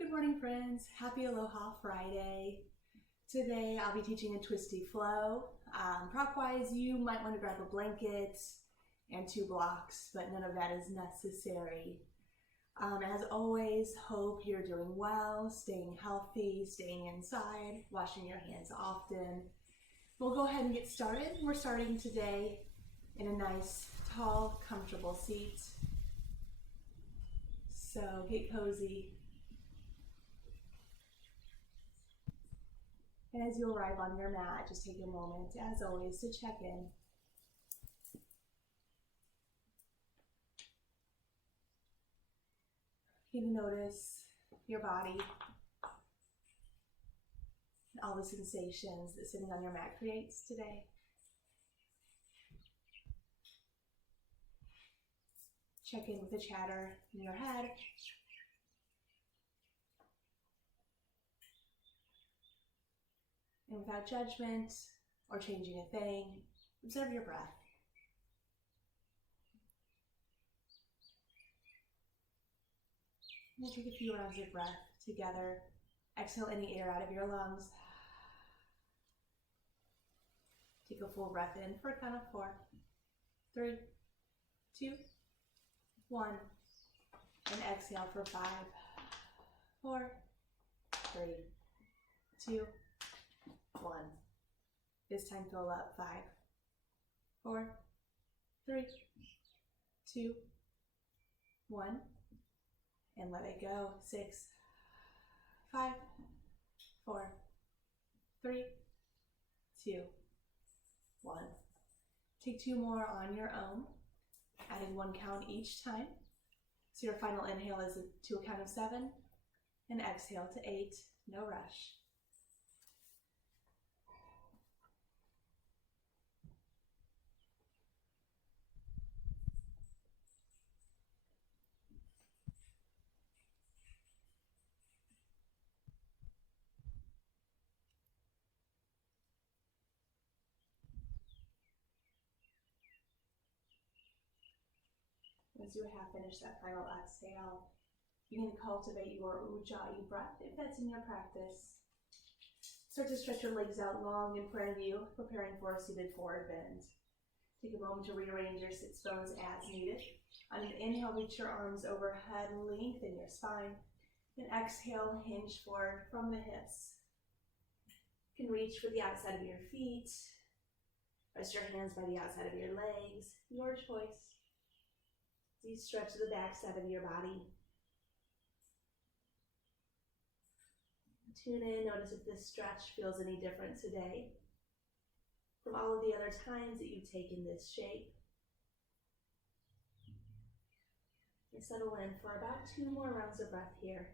Good morning, friends. Happy Aloha Friday. Today I'll be teaching a Twisty flow. Prop-wise, you might want to grab a blanket and 2 blocks, but none of that is necessary. As always, hope you're doing well, staying healthy, staying inside, washing your hands often. We'll go ahead and get started. We're starting today in a nice, tall, comfortable seat. So get cozy. And as you arrive on your mat, just take a moment, as always, to check in. You can notice your body and all the sensations that sitting on your mat creates today. Check in with the chatter in your head. And without judgment or changing a thing, observe your breath. We'll take a few rounds of breath together. Exhale any air out of your lungs. Take a full breath in for a count of 4, 3, 2, 1. And exhale for 5, 4, 3, 2, 1. This time fill up. 5, 4, 3, 2, 1. And let it go. 6, 5, 4, 3, 2, 1. Take 2 more on your own, adding 1 count each time. So your final inhale is to a count of 7, and exhale to 8. No rush. Once you have finished that final exhale, you can cultivate your ujjayi breath if that's in your practice. Start to stretch your legs out long in front of you, preparing for a seated forward bend. Take a moment to rearrange your sits bones as needed. On an inhale, reach your arms overhead, lengthen your spine. And exhale, hinge forward from the hips. You can reach for the outside of your feet. Rest your hands by the outside of your legs. Your choice. As you stretch the back side of your body. Tune in, notice if this stretch feels any different today from all of the other times that you've taken this shape. And settle in for about 2 more rounds of breath here.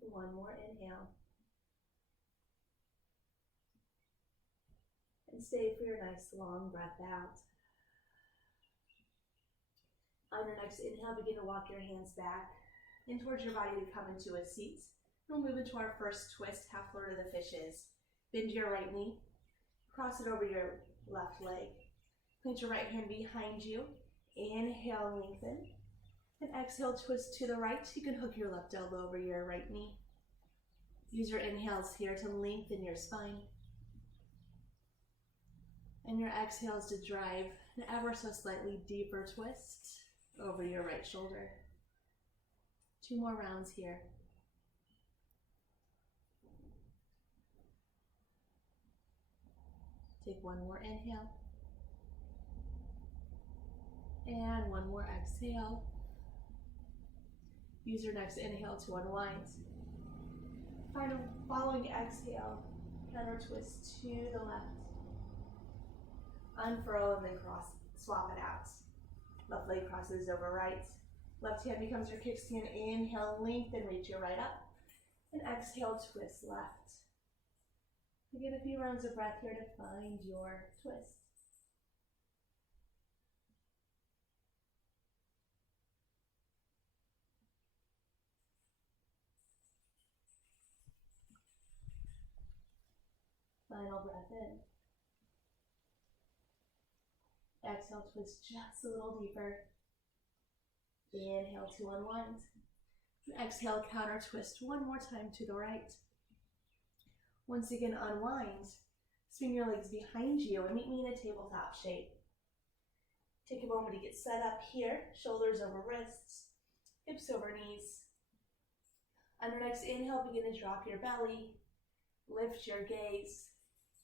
One more inhale. And stay for your nice long breath out. On your next inhale, begin to walk your hands back in towards your body to come into a seat. We'll move into our first twist, half floor to the fishes. Bend your right knee, cross it over your left leg. Plant your right hand behind you. Inhale, lengthen. And exhale, twist to the right. You can hook your left elbow over your right knee. Use your inhales here to lengthen your spine. And your exhales to drive an ever so slightly deeper twist over your right shoulder. 2 more rounds here. Take 1 more inhale. And 1 more exhale. Use your next inhale to unwind. Following exhale, counter twist to the left. Unfurl and then swap it out. Left leg crosses over right. Left hand becomes your kickstand. Inhale, lengthen, reach your right up. And exhale, twist left. Again, a few rounds of breath here to find your twist. Final breath in. Exhale, twist just a little deeper. Inhale to unwind. And exhale, counter twist one more time to the right. Once again, unwind. Swing your legs behind you and meet me in a tabletop shape. Take a moment to get set up here. Shoulders over wrists, hips over knees. On your next inhale, begin to drop your belly. Lift your gaze.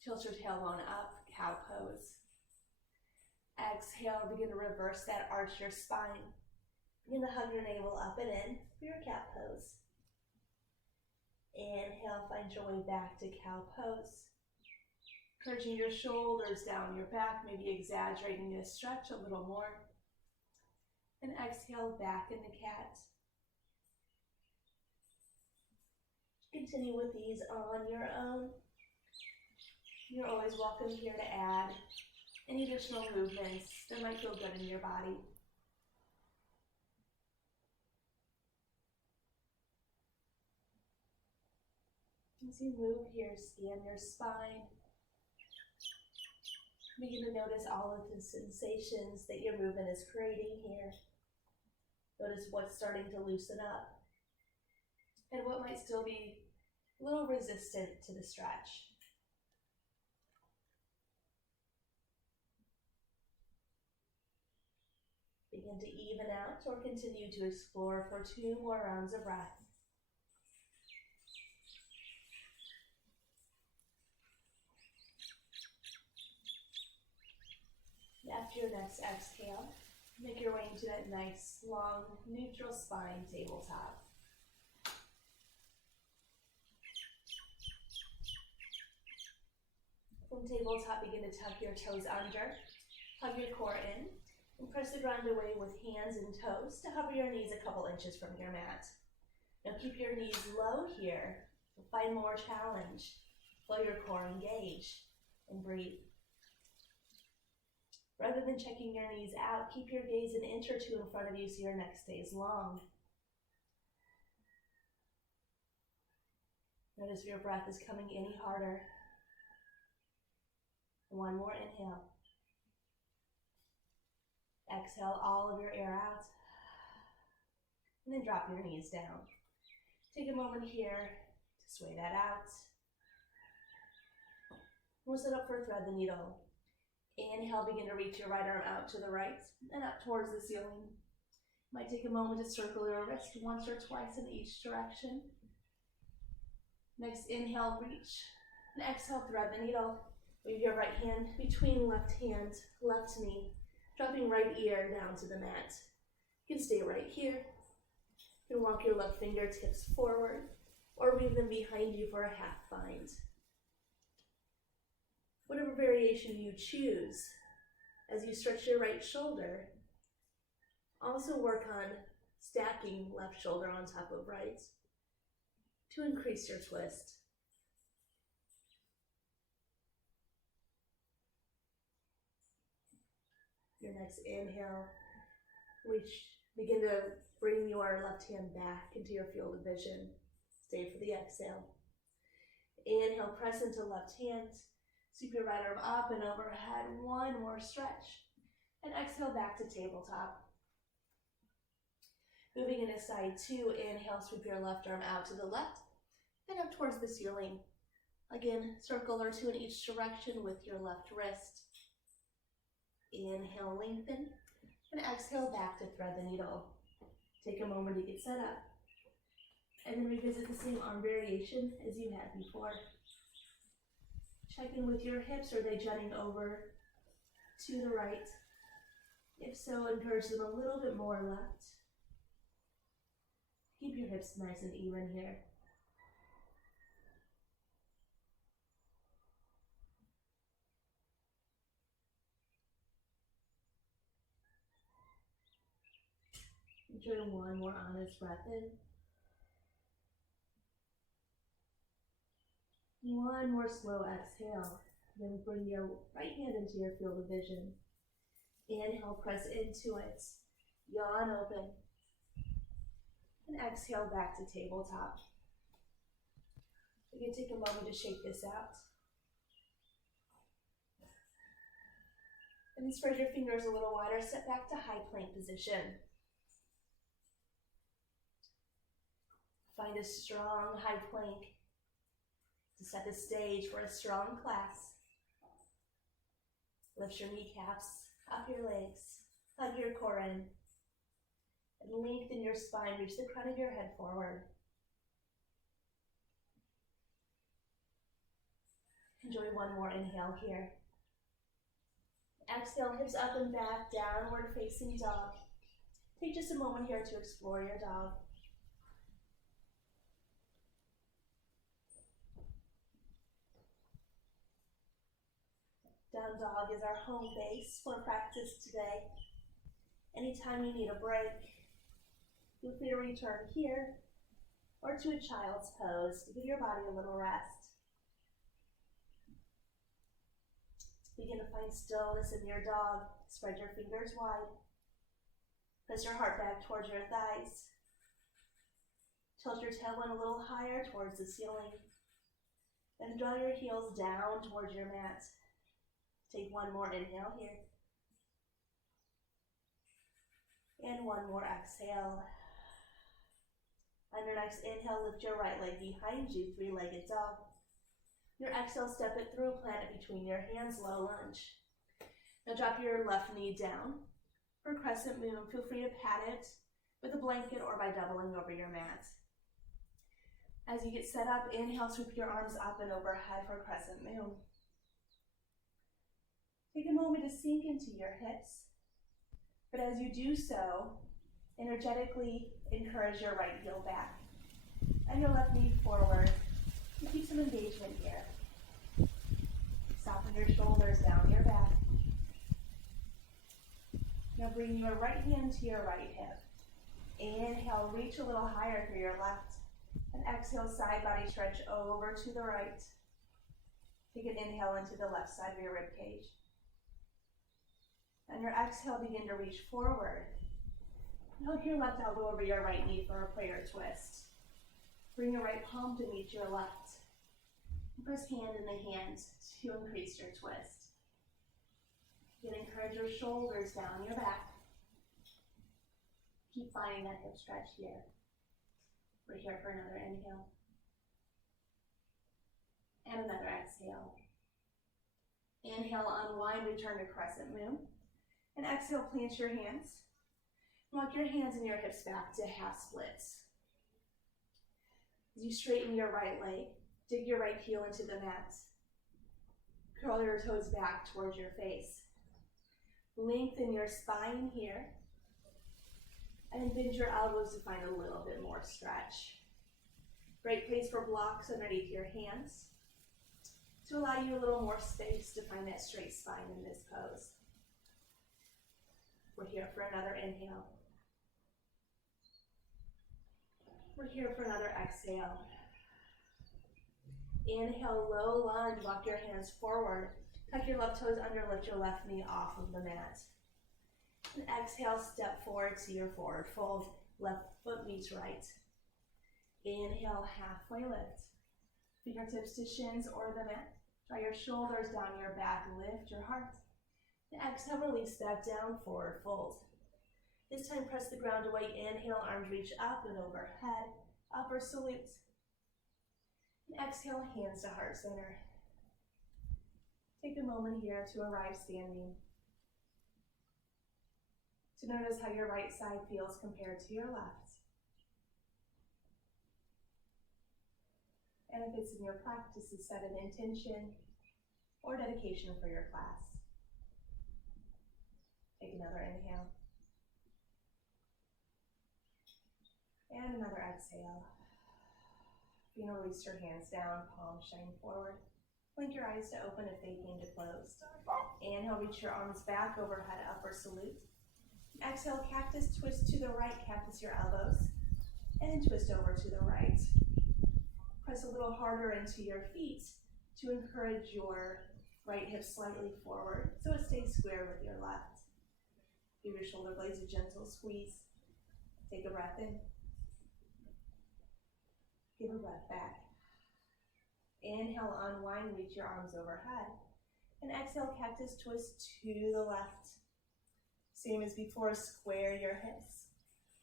Tilt your tailbone up, cow pose. Exhale, begin to reverse that, arch your spine. Begin to hug your navel up and in for your cat pose. Inhale, find your way back to cow pose. Encouraging your shoulders down your back, maybe exaggerating the stretch a little more. And exhale, back into cat. Continue with these on your own. You're always welcome here to add any additional movements that might feel good in your body. As you move here, scan your spine. Begin to notice all of the sensations that your movement is creating here. Notice what's starting to loosen up and what might still be a little resistant to the stretch. Begin to even out or continue to explore for 2 more rounds of breath. After your next exhale, make your way into that nice, long, neutral spine tabletop. From tabletop, begin to tuck your toes under, hug your core in, and press the ground away with hands and toes to hover your knees a couple inches from your mat. Now keep your knees low here. Find more challenge. Flow your core engage and breathe. Rather than checking your knees out, keep your gaze an inch or 2 in front of you so your neck stays long. Notice if your breath is coming any harder. 1 more inhale. Exhale all of your air out. And then drop your knees down. Take a moment here to sway that out. We'll set up for thread the needle. Inhale, begin to reach your right arm out to the right and up towards the ceiling. Might take a moment to circle your wrist once or twice in each direction. Next, inhale, reach. And exhale, thread the needle. Move your right hand between left hand, left knee, dropping right ear down to the mat. You can stay right here. You can walk your left fingertips forward or weave them behind you for a half bind. Whatever variation you choose, as you stretch your right shoulder, also work on stacking left shoulder on top of right to increase your twist. Your next inhale, begin to bring your left hand back into your field of vision. Stay for the exhale. Inhale, press into left hand. Sweep your right arm up and overhead. 1 more stretch. And exhale back to tabletop. Moving into side 2, inhale, sweep your left arm out to the left and up towards the ceiling. Again, circle or 2 in each direction with your left wrist. Inhale, lengthen, and exhale back to thread the needle. Take a moment to get set up. And then revisit the same arm variation as you had before. Check in with your hips. Are they jutting over to the right? If so, encourage them a little bit more left. Keep your hips nice and even here. Enjoy 1 more honest breath in. 1 more slow exhale. Then bring your right hand into your field of vision. Inhale, press into it. Yawn open. And exhale back to tabletop. You can take a moment to shake this out. And then spread your fingers a little wider. Step back to high plank position. Find a strong high plank to set the stage for a strong class. Lift your kneecaps, up your legs, hug your core in, and lengthen your spine. Reach the crown of your head forward. Enjoy one more inhale here. Exhale, hips up and back, downward facing dog. Take just a moment here to explore your dog. Down dog is our home base for practice today. Anytime you need a break, feel free to return here or to a child's pose to give your body a little rest. Begin to find stillness in your dog. Spread your fingers wide. Press your heart back towards your thighs. Tilt your tailbone a little higher towards the ceiling. Then draw your heels down towards your mat. Take one more inhale here. And one more exhale. On your next inhale, lift your right leg behind you, three-legged dog. Your exhale, step it through, plant it between your hands, low lunge. Now drop your left knee down. For crescent moon, feel free to pat it with a blanket or by doubling over your mat. As you get set up, inhale, sweep your arms up and overhead for crescent moon. Take a moment to sink into your hips, but as you do so, energetically encourage your right heel back and your left knee forward. And keep some engagement here. Soften your shoulders down your back. Now bring your right hand to your right hip. Inhale, reach a little higher through your left. And exhale, side body stretch over to the right. Take an inhale into the left side of your rib cage. And your exhale, begin to reach forward. Hook your left elbow over your right knee for a prayer twist. Bring your right palm to meet your left. Press hand in the hand to increase your twist. You can encourage your shoulders down your back. Keep finding that hip stretch here. We're here for another inhale. And another exhale. Inhale, unwind, return to crescent moon. And exhale, plant your hands. Walk your hands and your hips back to half splits. As you straighten your right leg, dig your right heel into the mat. Curl your toes back towards your face. Lengthen your spine here. And bend your elbows to find a little bit more stretch. Great place for blocks underneath your hands to allow you a little more space to find that straight spine in this pose. We're here for another inhale. We're here for another exhale. Inhale, low lunge, walk your hands forward. Tuck your left toes under, lift your left knee off of the mat. And exhale, step forward to your forward fold. Left foot meets right. Inhale, halfway lift. Fingertips to shins or the mat. Draw your shoulders down your back, lift your heart. And exhale, release back down, forward fold. This time, press the ground away. Inhale, arms reach up and overhead. Upper salute. And exhale, hands to heart center. Take a moment here to arrive standing. To notice how your right side feels compared to your left. And if it's in your practice, to set an intention or dedication for your class. Take another inhale. And another exhale. You can release your hands down, palms shine forward. Blink your eyes to open if they came to close. Inhale, reach your arms back, overhead, upper salute. Exhale, cactus, twist to the right, cactus your elbows. And twist over to the right. Press a little harder into your feet to encourage your right hip slightly forward so it stays square with your left. Give your shoulder blades a gentle squeeze. Take a breath in. Give a breath back. Inhale, unwind, reach your arms overhead. And exhale, cactus twist to the left. Same as before, square your hips.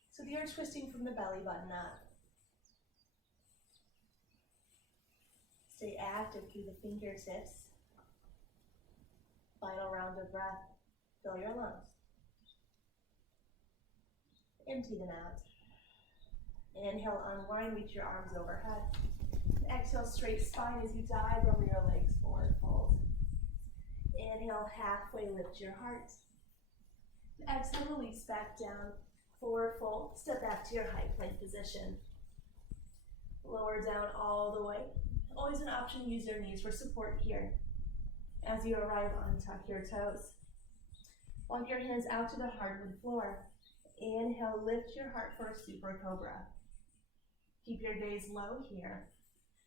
So you're twisting from the belly button up. Stay active through the fingertips. Final round of breath. Fill your lungs. Empty them out. Inhale, unwind, reach your arms overhead. Exhale, straight spine as you dive over your legs, forward fold. Inhale, halfway lift your heart. Exhale, release back down, forward fold. Step back to your high plank position. Lower down all the way. Always an option to use your knees for support here. As you arrive, untuck your toes. Walk your hands out to the hardwood floor. Inhale, lift your heart for a super cobra. Keep your gaze low here,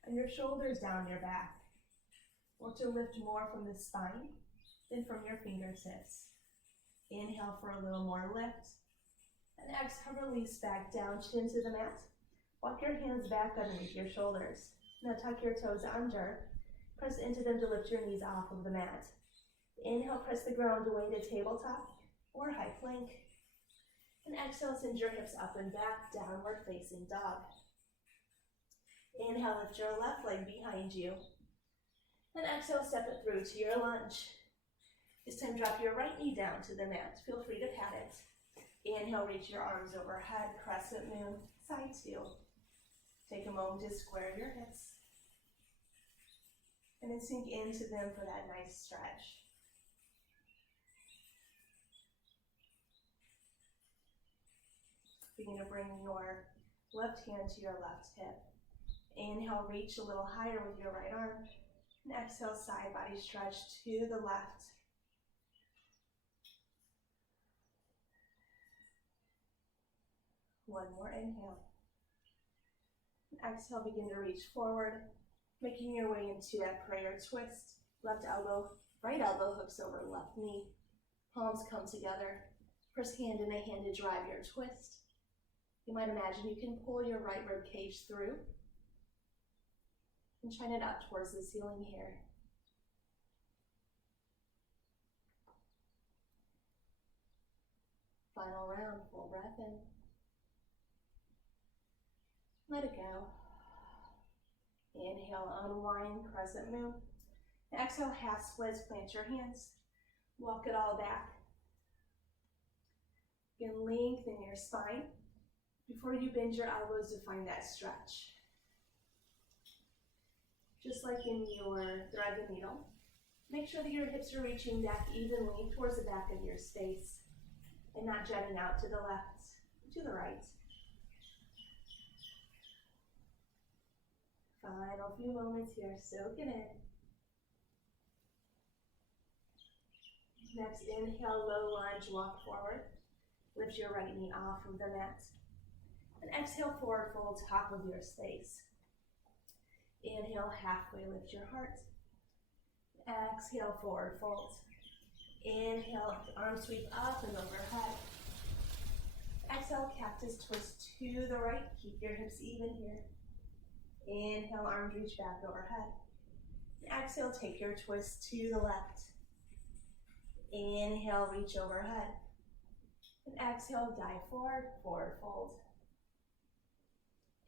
and your shoulders down your back. Look to lift more from the spine than from your fingertips. Inhale for a little more lift, and exhale, release back down, chin to the mat. Walk your hands back underneath your shoulders. Now tuck your toes under. Press into them to lift your knees off of the mat. Inhale, press the ground away to tabletop or high plank. And exhale, send your hips up and back, downward facing dog. Inhale, lift your left leg behind you. And exhale, step it through to your lunge. This time, drop your right knee down to the mat. Feel free to pat it. Inhale, reach your arms overhead, crescent moon, side two. Take a moment to square your hips. And then sink into them for that nice stretch. Begin to bring your left hand to your left hip. Inhale, reach a little higher with your right arm. And exhale, side body stretch to the left. One more inhale. And exhale, begin to reach forward, making your way into that prayer twist. Left elbow, right elbow hooks over left knee. Palms come together. Press hand in a hand to drive your twist. You might imagine you can pull your right rib cage through and shine it up towards the ceiling here. Final round, full breath in. Let it go. Inhale, unwind, crescent moon. Exhale, half splits, plant your hands. Walk it all back. You can lengthen your spine before you bend your elbows to find that stretch. Just like in your thread the needle, make sure that your hips are reaching back evenly towards the back of your space and not jutting out to the left, to the right. Final few moments here, soak it in. Next, inhale, low lunge, walk forward. Lift your right knee off of the mat. And exhale, forward fold, top of your space. Inhale, halfway lift your heart. Exhale, forward fold. Inhale, arm sweep up and overhead. Exhale, cactus twist to the right. Keep your hips even here. Inhale, arms reach back overhead. Exhale, take your twist to the left. Inhale, reach overhead. And exhale, dive forward, forward fold.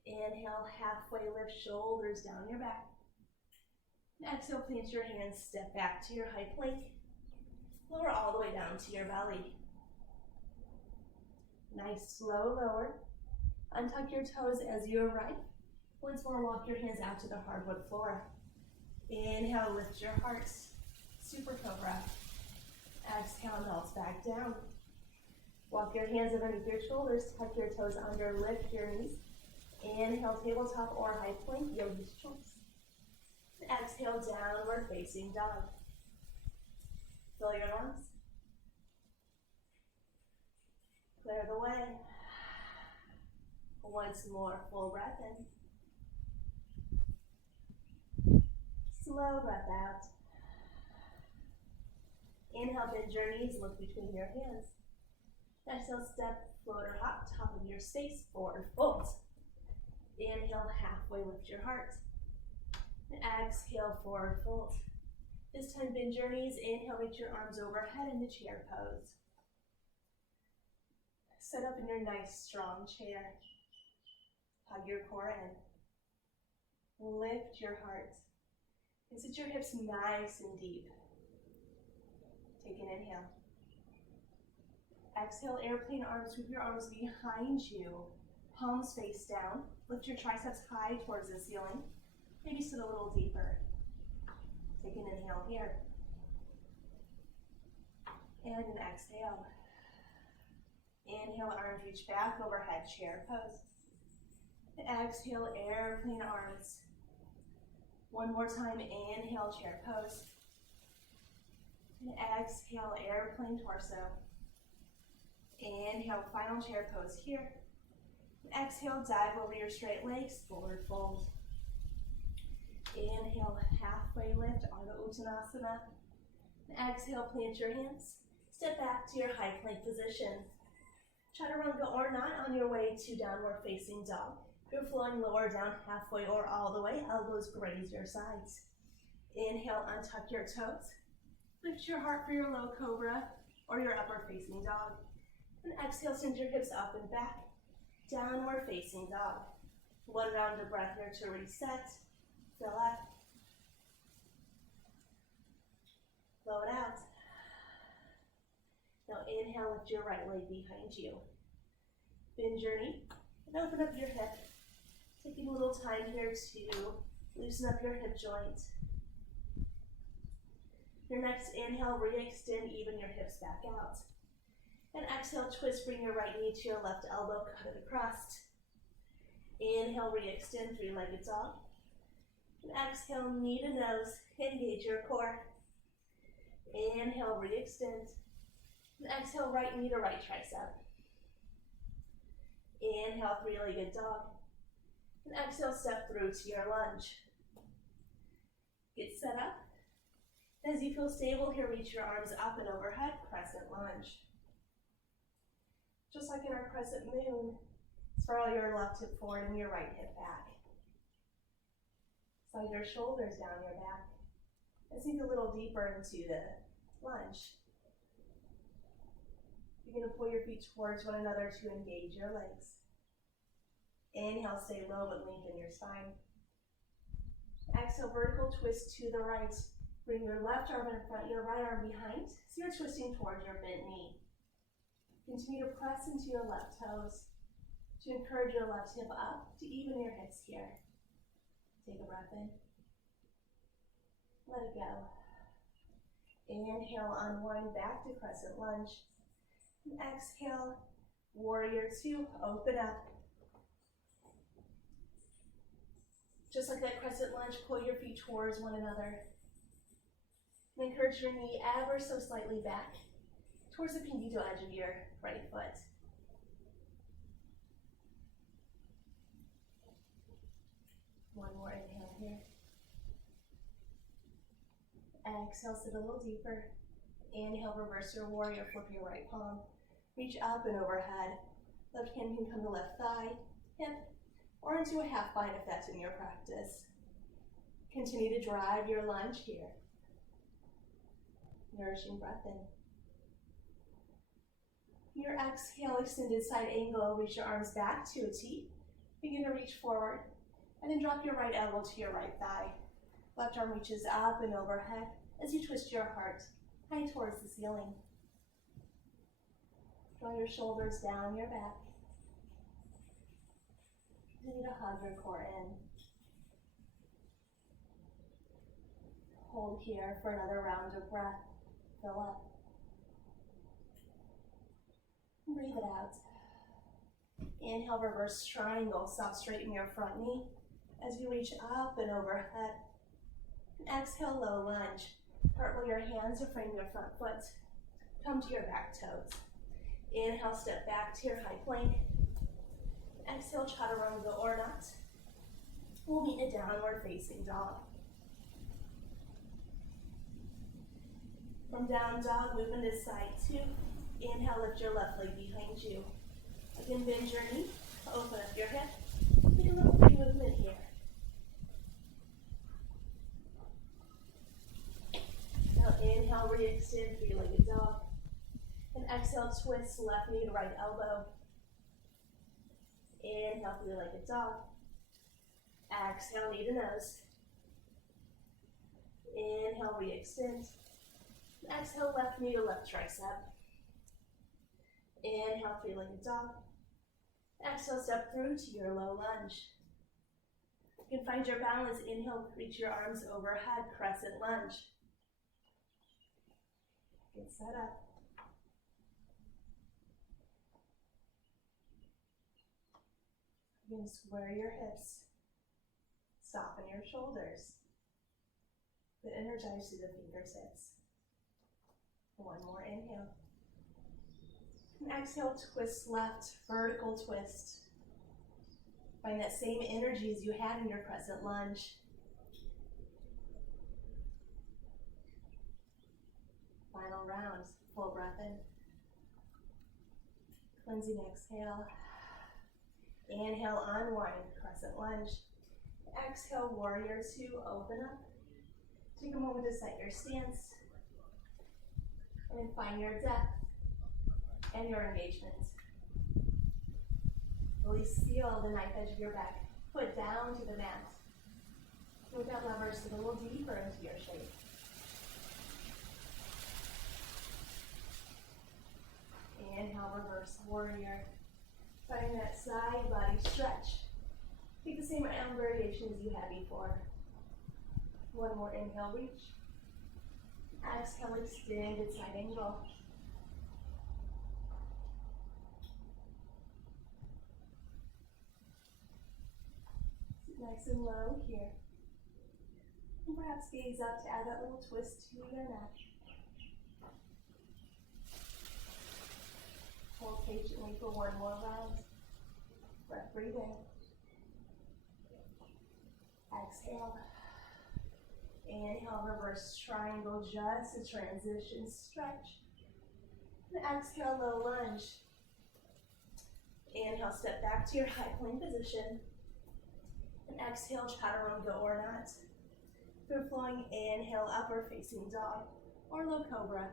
Inhale, halfway lift, shoulders down your back. And exhale, plant your hands, step back to your high plank. Lower all the way down to your belly. Nice, slow lower. Untuck your toes as you arrive. Once more, walk your hands out to the hardwood floor. Inhale, lift your heart. Super cobra. Exhale, melts back down. Walk your hands underneath your shoulders. Tuck your toes under, lift your knees. Inhale, tabletop or high plank, yogi's choice. Exhale, downward facing dog. Fill your lungs. Clear the way. Once more, full breath in. Slow breath out. Inhale, bend your knees, look between your hands. Exhale, step, floater hop, top of your space, forward fold. Inhale, halfway lift your heart. Exhale, forward fold. This time, bend your knees. Inhale, reach your arms overhead in the chair pose. Sit up in your nice, strong chair. Hug your core in. Lift your heart. And sit your hips nice and deep. Take an inhale. Exhale, airplane arms, sweep your arms behind you. Palms face down. Lift your triceps high towards the ceiling. Maybe sit a little deeper. Take an inhale here. And an exhale. Inhale, arms reach back overhead, chair pose. Exhale, airplane arms. One more time, inhale, chair pose. And exhale, airplane torso. Inhale, final chair pose here. And exhale, dive over your straight legs, forward fold. Inhale, halfway lift, Ardha Uttanasana. And exhale, plant your hands. Step back to your high plank position. Chaturanga or not on your way to downward facing dog. If you're flowing lower down halfway or all the way, elbows graze your sides. Inhale, untuck your toes. Lift your heart for your low cobra or your upper facing dog. And exhale, send your hips up and back. Downward facing dog. One round of breath here to reset. Fill up. Blow it out. Now inhale, lift your right leg behind you. Bend your knee and open up your hip. Taking a little time here to loosen up your hip joint. Your next inhale, re-extend, even your hips back out. And exhale, twist, bring your right knee to your left elbow, cut it across. Inhale, re-extend, three-legged dog. And exhale, knee to nose, engage your core. Inhale, re-extend. And exhale, right knee to right tricep. Inhale, three-legged dog. And exhale, step through to your lunge. Get set up. As you feel stable here, reach your arms up and overhead, crescent lunge. Just like in our crescent moon, swirl your left hip forward and your right hip back. Slide your shoulders down your back. And sink a little deeper into the lunge. You're going to pull your feet towards one another to engage your legs. Inhale, stay low but lengthen your spine. Exhale, vertical twist to the right. Bring your left arm in front, your right arm behind. So you're twisting towards your bent knee. Continue to press into your left toes to encourage your left hip up to even your hips here. Take a breath in. Let it go. Inhale, unwind back to crescent lunge. And exhale, warrior two, open up. Just like that crescent lunge, pull your feet towards one another. And encourage your knee ever so slightly back towards the pinky toe edge of your right foot. One more inhale here. Exhale, sit a little deeper. Inhale, reverse your warrior, flip your right palm. Reach up and overhead. Left hand can come to left thigh, hip, or into a half bind if that's in your practice. Continue to drive your lunge here. Nourishing breath in. Your exhale, extended side angle, reach your arms back to a T. Begin to reach forward, and then drop your right elbow to your right thigh. Left arm reaches up and overhead as you twist your heart high towards the ceiling. Draw your shoulders down your back. Continue to hug your core in. Hold here for another round of breath. Fill up. Breathe it out. Inhale, reverse triangle. Soft straighten your front knee as you reach up and overhead. And exhale, low lunge. Cartwheel your hands to frame your front foot. Come to your back toes. Inhale, step back to your high plank. Exhale, chaturanga or not. We'll meet a downward facing dog. From down dog, move into side two. Inhale, lift your left leg behind you. Again, bend your knee, open up your hip. Take a little free movement here. Now inhale, re-extend, three-legged dog. And exhale, twist left knee to right elbow. Inhale, three-legged dog. Exhale, knee to nose. Inhale, re-extend. Exhale, left knee to left tricep. Inhale, three-legged dog. Exhale, step through to your low lunge. You can find your balance. Inhale, reach your arms overhead, crescent lunge. Get set up. You can square your hips. Soften your shoulders. But energize through the fingertips. One more inhale. And exhale, twist left, vertical twist. Find that same energy as you had in your crescent lunge. Final round, full breath in. Cleansing exhale. Inhale, unwind, crescent lunge. Exhale, warrior two, open up. Take a moment to set your stance. And then find your depth and your engagement. Release, feel the knife edge of your back. Foot down to the mat. Move that leverage a little deeper into your shape. Inhale, reverse warrior. Find that side body stretch. Take the same arm variation as you had before. One more inhale, reach. Exhale, extended side angle. Nice and low here. And perhaps gaze up to add that little twist to your neck. Hold patiently for one more round. Breath, breathe in. Exhale. Inhale, reverse triangle, just a transition stretch. And exhale, low lunge. Inhale, step back to your high plank position. And exhale, chaturanga or not. Through flowing, inhale, upward facing dog or low cobra.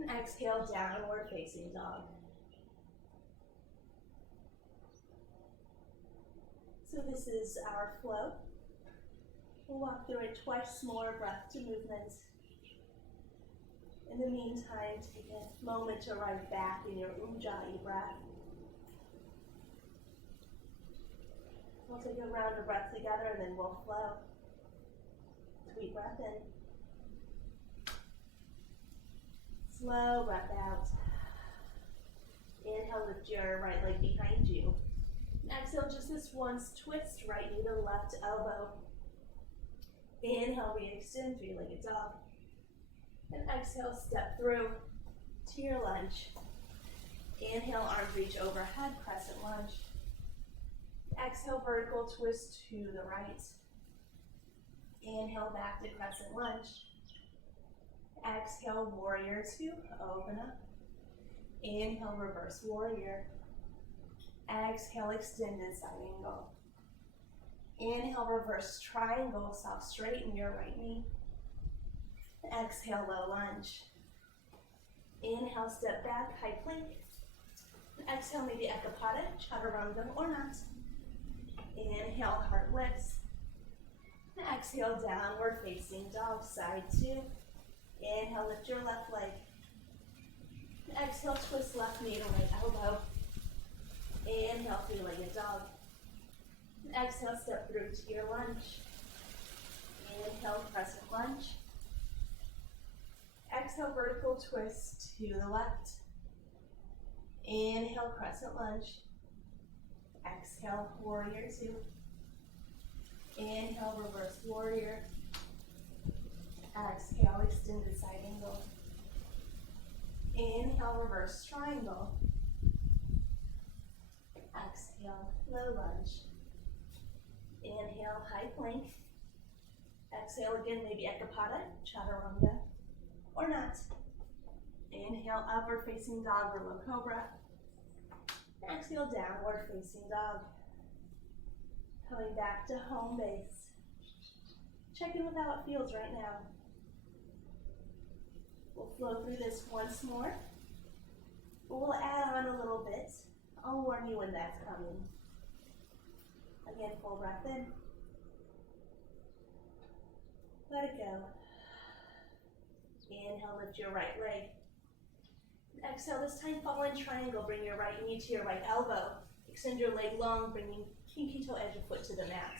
And exhale, downward facing dog. So this is our flow. We'll walk through it twice more, breath to movement. In the meantime, take a moment to arrive back in your Ujjayi breath. We'll take a round of breath together and then we'll flow. Sweet breath in. Slow breath out. Inhale, lift your right leg behind you. Exhale, just this once, twist right knee to left elbow. Inhale, re-extend, three-legged dog. And exhale, step through to your lunge. Inhale, arms reach overhead, crescent lunge. Exhale, vertical twist to the right. Inhale, back to crescent lunge. Exhale, warrior two, open up. Inhale, reverse warrior. Exhale, extended side angle. Inhale, reverse triangle, soft straighten your right knee. Exhale, low lunge. Inhale, step back, high plank. Exhale, maybe ekapada, chaturanga or not. Inhale, heart lifts. Exhale, downward facing dog, side two. Inhale, lift your left leg. Exhale, twist left knee to right elbow. Inhale, three-legged dog. Exhale, step through to your lunge. Inhale, crescent lunge. Exhale, vertical twist to the left. Inhale, crescent lunge. Exhale, warrior two. Inhale, reverse warrior. Exhale, extended side angle. Inhale, reverse triangle. Exhale, low lunge. Inhale, high plank. Exhale again, maybe ekapada, chaturanga, or not. Inhale, upward facing dog or low cobra. Exhale, downward facing dog. Coming back to home base. Check in with how it feels right now. We'll flow through this once more. But we'll add on a little bit. I'll warn you when that's coming. Again, full breath in. Let it go. Inhale, lift your right leg. Exhale, this time fall in triangle. Bring your right knee to your right elbow. Extend your leg long, bringing pinky toe edge of foot to the mat.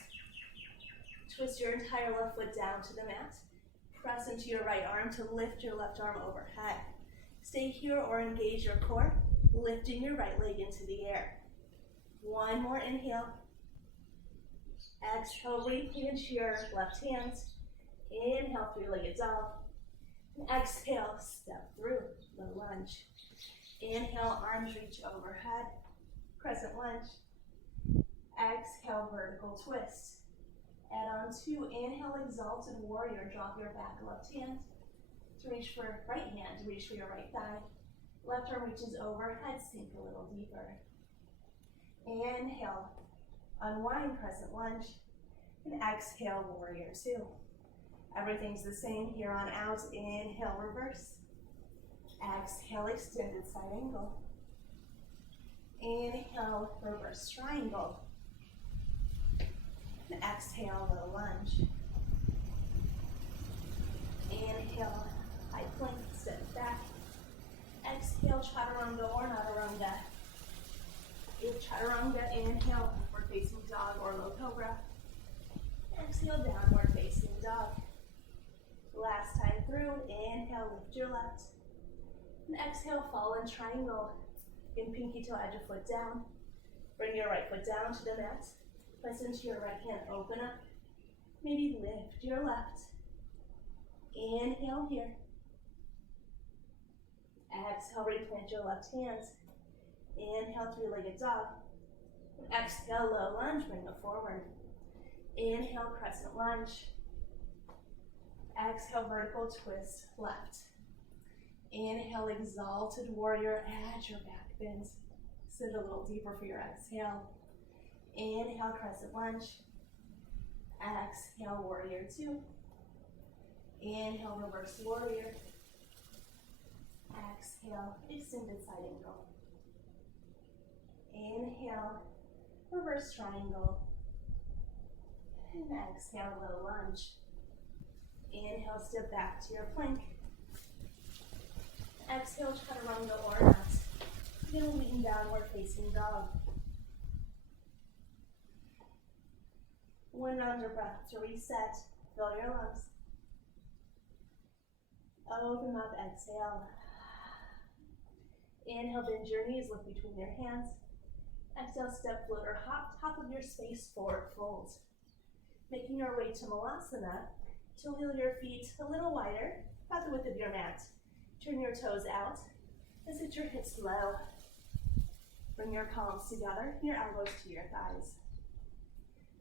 Twist your entire left foot down to the mat. Press into your right arm to lift your left arm overhead. Stay here or engage your core, lifting your right leg into the air. One more inhale. Exhale, replant your left hand. Inhale, three-legged dog. And exhale, step through, low lunge. Inhale, arms reach overhead, crescent lunge. Exhale, vertical twist. Add on two, inhale, exalted warrior. Drop your back left hand to reach for right hand, to reach for your right thigh. Left arm reaches overhead, sink a little deeper. Inhale, unwind, crescent lunge. And exhale, warrior two. Everything's the same here on out. Inhale, reverse. Exhale, extended side angle. Inhale, reverse triangle. And exhale, low lunge. Inhale, high plank, step back. Exhale, chaturanga or nadaranga. If chaturanga, inhale, upward facing dog or low cobra. Exhale, downward facing dog. Last time through, inhale, lift your left. And exhale, fall in triangle. In pinky toe, edge of foot down. Bring your right foot down to the mat. Press into your right hand, open up. Maybe lift your left. Inhale here. Exhale, replant your left hand. Inhale, three-legged dog. And exhale, low lunge, bring it forward. Inhale, crescent lunge. Exhale, vertical twist, left. Inhale, exalted warrior, add your back bends. Sit a little deeper for your exhale. Inhale, crescent lunge. Exhale, warrior two. Inhale, reverse warrior. Exhale, extended side angle. Inhale, reverse triangle. And exhale, low lunge. Inhale, step back to your plank. Exhale, chaturanga or not. You're gonna lean downward facing dog. One round of breath to reset. Fill your lungs. Open up, exhale. Inhale, bend your knees, look between your hands. Exhale, step, float, or hop, top of your space, forward fold. Making our way to Malasana, to wheel your feet a little wider, about the width of your mat. Turn your toes out, and sit your hips low. Bring your palms together, your elbows to your thighs.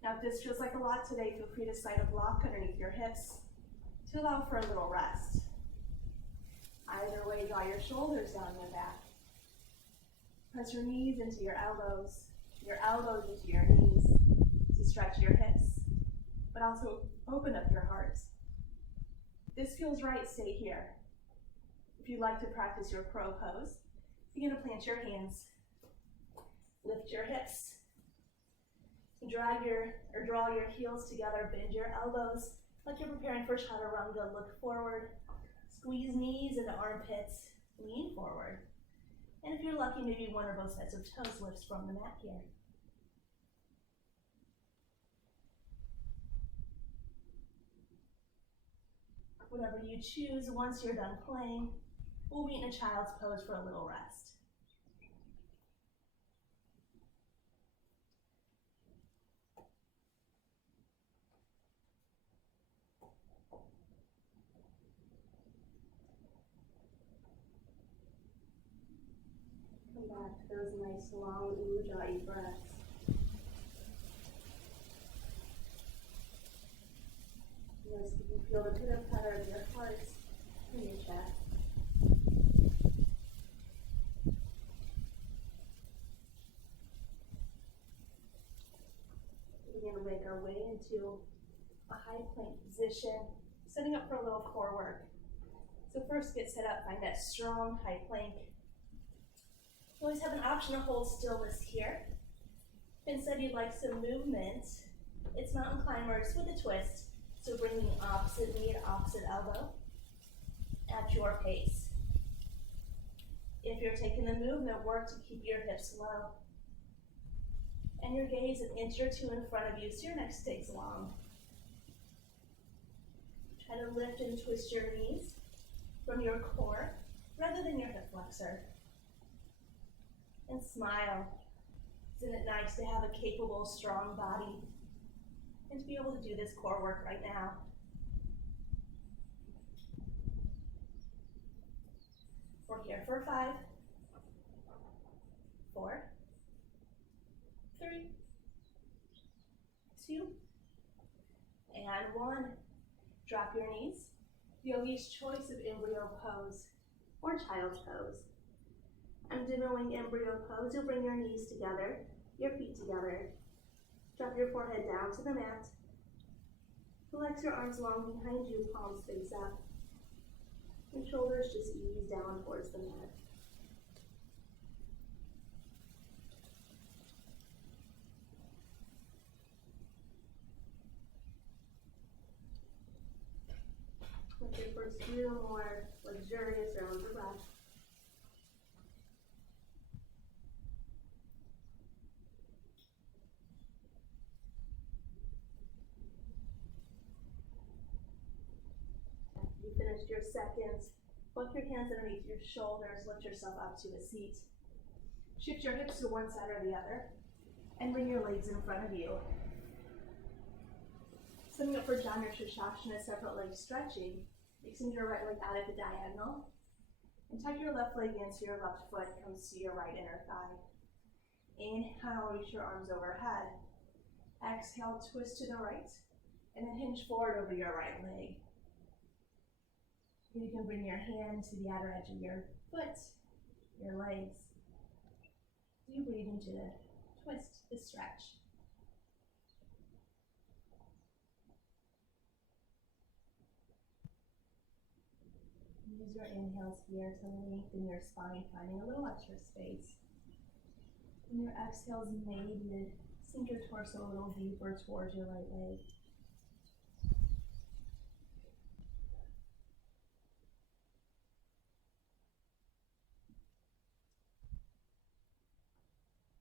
Now if this feels like a lot today, feel free to slide a block underneath your hips to allow for a little rest. Either way, draw your shoulders down your back. Press your knees into your elbows into your knees to stretch your hips, but also open up your heart. If this feels right, stay here. If you'd like to practice your crow pose, begin to plant your hands. Lift your hips. Draw your heels together, bend your elbows like you're preparing for chaturanga. Look forward, squeeze knees into armpits, lean forward. And if you're lucky, maybe one or both sets of toes lifts from the mat here. Whatever you choose, once you're done playing, we'll meet in a child's pose for a little rest. Come back to those nice long ujjayi breaths. Notice you can feel the pitter-patter of your heart in your chest. We're going to make our way into a high plank position, setting up for a little core work. So first get set up, find that strong high plank. You always have an option to hold stillness here. If instead you'd like some movement, it's mountain climbers with a twist. So bringing opposite knee to opposite elbow at your pace. If you're taking the movement, work to keep your hips low. And your gaze an inch or two in front of you so your neck stays long. Try to lift and twist your knees from your core rather than your hip flexor. And smile. Isn't it nice to have a capable, strong body and to be able to do this core work right now? We're here for 5, 4, 3, 2, and 1. Drop your knees. Yogi's choice of embryo pose or child's pose. I'm demoing embryo pose. You'll bring your knees together, your feet together. Drop your forehead down to the mat. Flex your arms long behind you, palms face up. And shoulders just ease down towards the mat. With your first few more luxurious rounds of breath. You finished your second. Put your hands underneath your shoulders. Lift yourself up to a seat. Shift your hips to one side or the other. And bring your legs in front of you. Setting up for Janu Shirshasana, separate leg stretching. Extend your right leg out at the diagonal. And tuck your left leg in so your left foot comes to your right inner thigh. Inhale, reach your arms overhead. Exhale, twist to the right. And then hinge forward over your right leg. You can bring your hand to the outer edge of your foot, your legs. You breathe into the twist, the stretch. Use your inhales here to lengthen your spine, finding a little extra space. And your exhales, maybe to sink your torso a little deeper towards your right leg.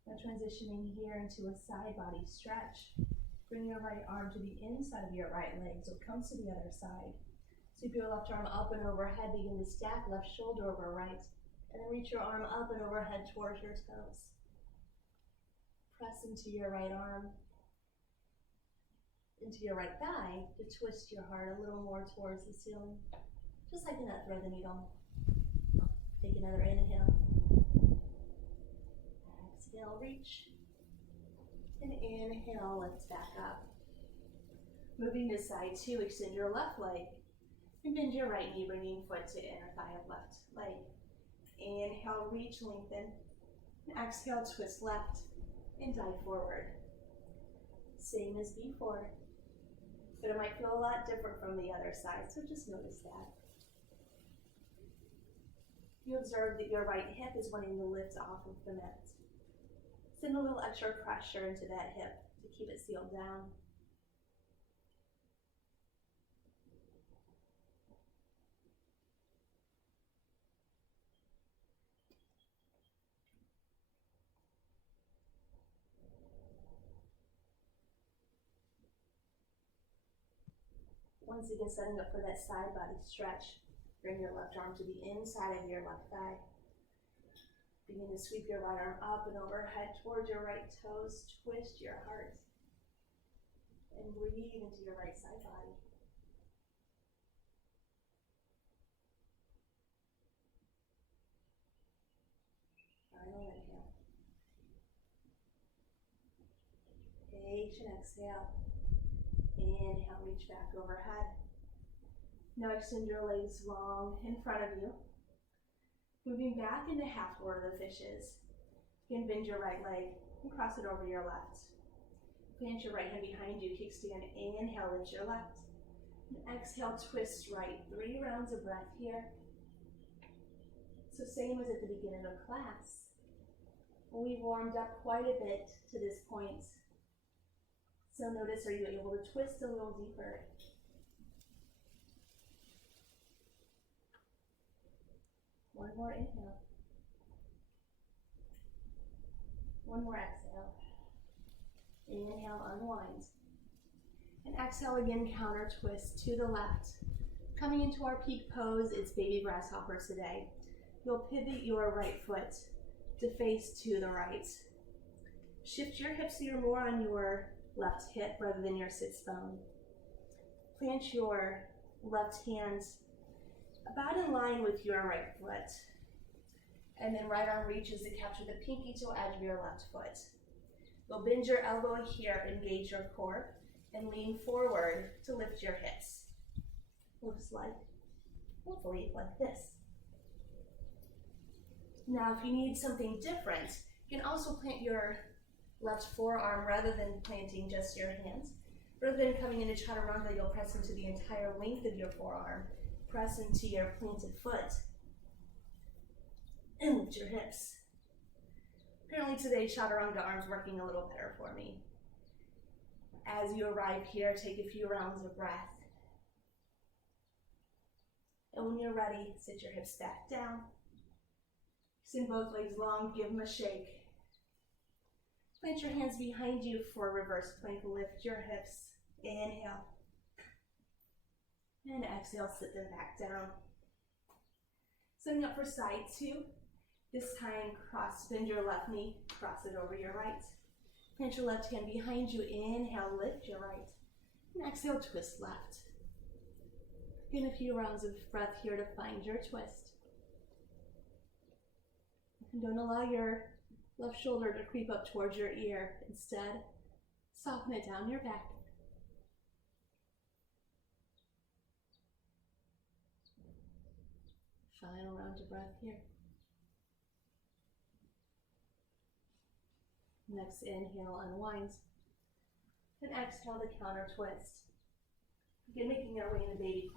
Now transitioning here into a side body stretch. Bring your right arm to the inside of your right leg so it comes to the other side. Sweep your left arm up and overhead, begin to stack left shoulder over right, and then reach your arm up and overhead towards your toes. Press into your right arm, into your right thigh to twist your heart a little more towards the ceiling, just like in that thread the needle. Take another inhale. Exhale, reach, and inhale, lift back up. Moving to side 2, extend your left leg, and bend your right knee, bringing foot to inner thigh of left leg. Inhale, reach, lengthen, and exhale, twist left, and dive forward. Same as before, but it might feel a lot different from the other side, so just notice that. You observe that your right hip is wanting to lift off of the mat. Send a little extra pressure into that hip to keep it sealed down. Once again, setting up for that side body stretch. Bring your left arm to the inside of your left thigh. Begin to sweep your right arm up and overhead towards your right toes. Twist your heart. And breathe into your right side body. Final inhale. Patient exhale. Inhale, reach back overhead. Now extend your legs long in front of you. Moving back into half forward of the fishes. You can bend your right leg and cross it over your left. Plant your right hand behind you, kickstand. Inhale, lift your left. And exhale, twist right. 3 rounds of breath here. So same as at the beginning of class. We've warmed up quite a bit to this point. So notice, are you able to twist a little deeper? One more inhale. One more exhale. Inhale, unwind. And exhale again, counter twist to the left. Coming into our peak pose, it's baby grasshopper today. You'll pivot your right foot to face to the right. Shift your hips so you're more on your left hip rather than your sits bone. Plant your left hand about in line with your right foot. And then right arm reaches to capture the pinky toe edge of your left foot. You'll bend your elbow here, engage your core, and lean forward to lift your hips. Looks like, hopefully, like this. Now, if you need something different, you can also plant your left forearm rather than planting just your hands. Rather than coming into chaturanga, you'll press into the entire length of your forearm. Press into your planted foot and lift your hips. Apparently today, chaturanga arm's working a little better for me. As you arrive here, take a few rounds of breath. And when you're ready, sit your hips back down. Send both legs long, give them a shake. Plant your hands behind you for reverse plank. Lift your hips. Inhale. And exhale, sit them back down. Setting up for side two. This time, bend your left knee, cross it over your right. Plant your left hand behind you. Inhale, lift your right. And exhale, twist left. Again, a few rounds of breath here to find your twist. And don't allow your left shoulder to creep up towards your ear. Instead, soften it down your back. Final round of breath here. Next inhale, unwind. And exhale the counter twist. Again, making our way in the baby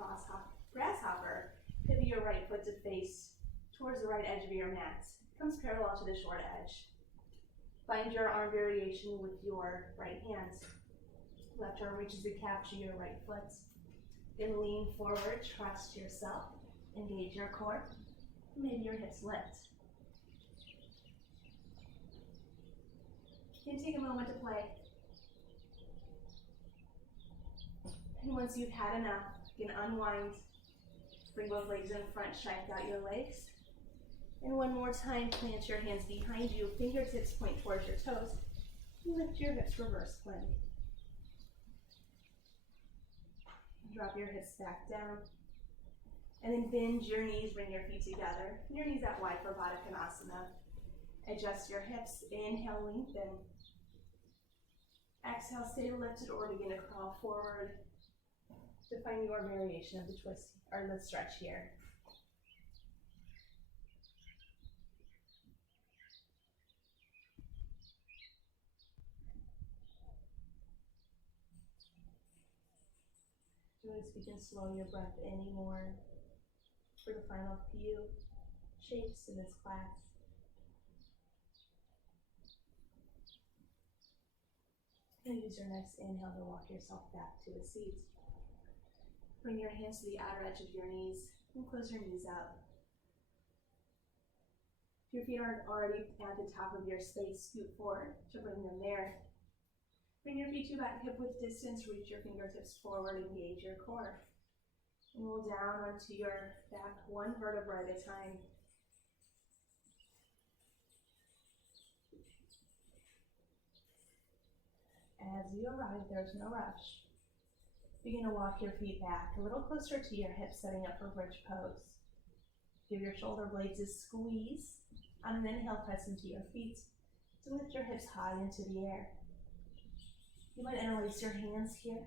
grasshopper. Pivot your right foot to face towards the right edge of your mat. Comes parallel to the short edge. Find your arm variation with your right hand. Left arm reaches to capture your right foot. Then lean forward, trust yourself. Engage your core. Maybe your hips lift. You can take a moment to play. And once you've had enough, you can unwind. Bring both legs in front, shank out your legs. And one more time, plant your hands behind you, fingertips point towards your toes. Lift your hips, reverse plank. Drop your hips back down. And then bend your knees, bring your feet together. Your knees out wide for Baddha Konasana. Adjust your hips, inhale, lengthen. Exhale, stay lifted or begin to crawl forward to find your variation of the twist or the stretch here. Notice we can slow your breath anymore for the final few shapes in this class. And use your next inhale to walk yourself back to a seat. Bring your hands to the outer edge of your knees and close your knees out. If your feet aren't already at the top of your space, scoot forward to bring them there. Bring your feet to about hip width distance, reach your fingertips forward, engage your core. And roll down onto your back one vertebra at a time. As you arrive, there's no rush. Begin to walk your feet back a little closer to your hips, setting up for bridge pose. Give your shoulder blades a squeeze. On an inhale, press into your feet to lift your hips high into the air. You might interlace your hands here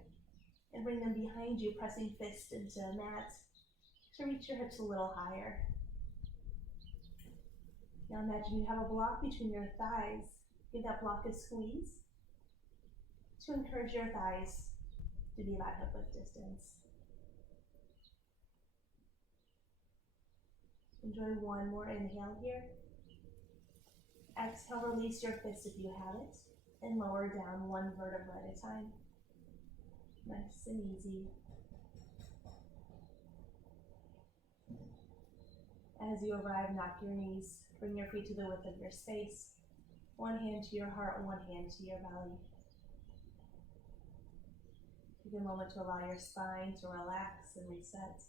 and bring them behind you, pressing fists into a mat to reach your hips a little higher. Now imagine you have a block between your thighs. Give that block a squeeze to encourage your thighs to be about hip width distance. Enjoy one more inhale here. Exhale, release your fist if you have it, and lower down one vertebra at a time. Nice and easy. As you arrive, knock your knees. Bring your feet to the width of your space. One hand to your heart, one hand to your belly. Take a moment to allow your spine to relax and reset.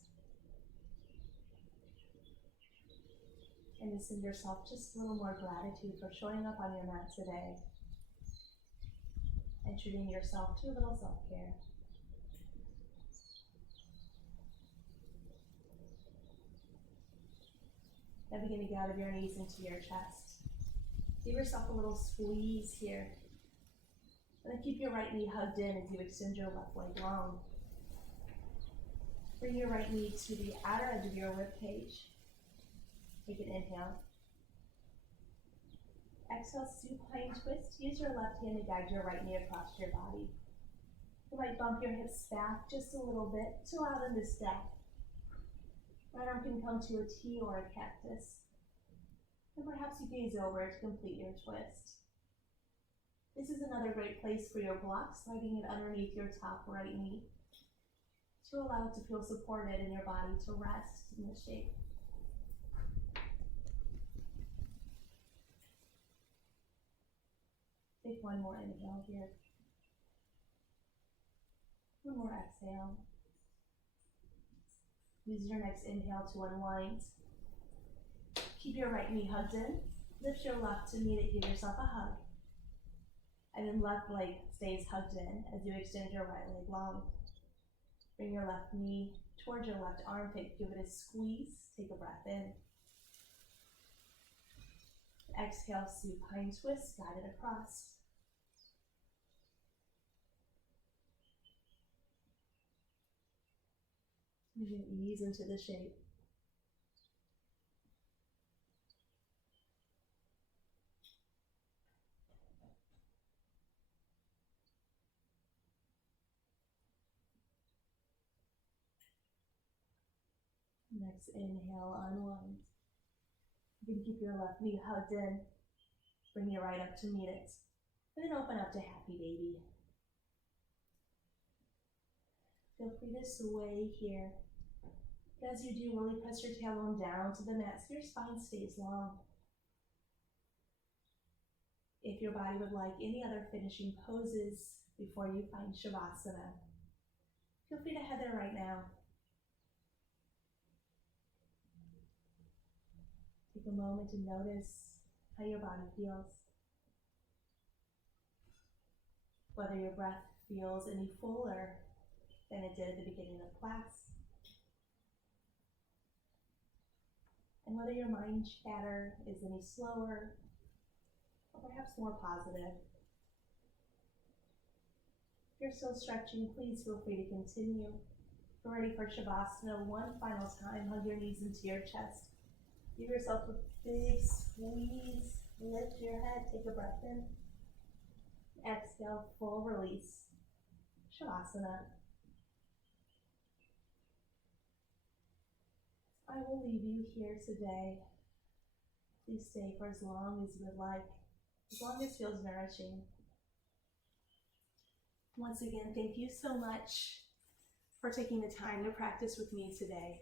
And to send yourself just a little more gratitude for showing up on your mat today and treating yourself to a little self-care. Now begin to get out of your knees into your chest. Give yourself a little squeeze here. And then keep your right knee hugged in as you extend your left leg long. Bring your right knee to the outer edge of your rib cage. Take an inhale. Exhale, supine twist. Use your left hand to guide your right knee across your body. You might bump your hips back just a little bit to allow them to stack. Right arm can come to a T or a cactus. And perhaps you gaze over to complete your twist. This is another great place for your block, sliding it underneath your top right knee to allow it to feel supported in your body to rest in the shape. Take one more inhale here. One more exhale. Use your next inhale to unwind. Keep your right knee hugged in. Lift your left to meet it. Give yourself a hug. And then left leg stays hugged in as you extend your right leg long. Bring your left knee towards your left armpit. Give it a squeeze. Take a breath in. Exhale, supine twist. Guide it across. You can ease into the shape. Next inhale, unwind. You can keep your left knee hugged in. Bring your right up to meet it. And then open up to happy baby. Feel free to sway here. As you do, really press your tailbone down to the mat so your spine stays long. If your body would like any other finishing poses before you find Shavasana, feel free to head there right now. Take a moment to notice how your body feels. Whether your breath feels any fuller than it did at the beginning of class. And whether your mind chatter is any slower or perhaps more positive. If you're still stretching, please feel free to continue. If you're ready for Shavasana, one final time, hug your knees into your chest. Give yourself a big squeeze. Lift your head, take a breath in. Exhale, full release. Shavasana. I will leave you here today. Please stay for as long as you would like, as long as it feels nourishing. Once again, thank you so much for taking the time to practice with me today.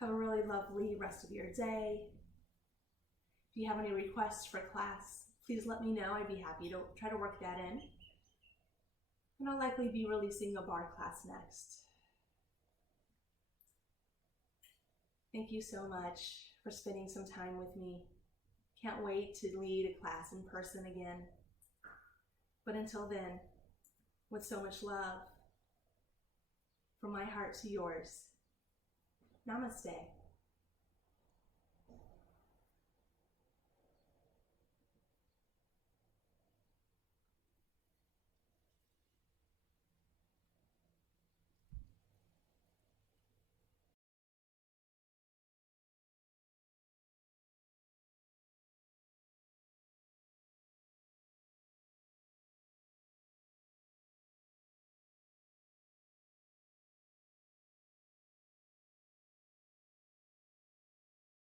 Have a really lovely rest of your day. If you have any requests for class, please let me know. I'd be happy to try to work that in. And I'll likely be releasing a bar class next. Thank you so much for spending some time with me. Can't wait to lead a class in person again. But until then, with so much love, from my heart to yours, namaste.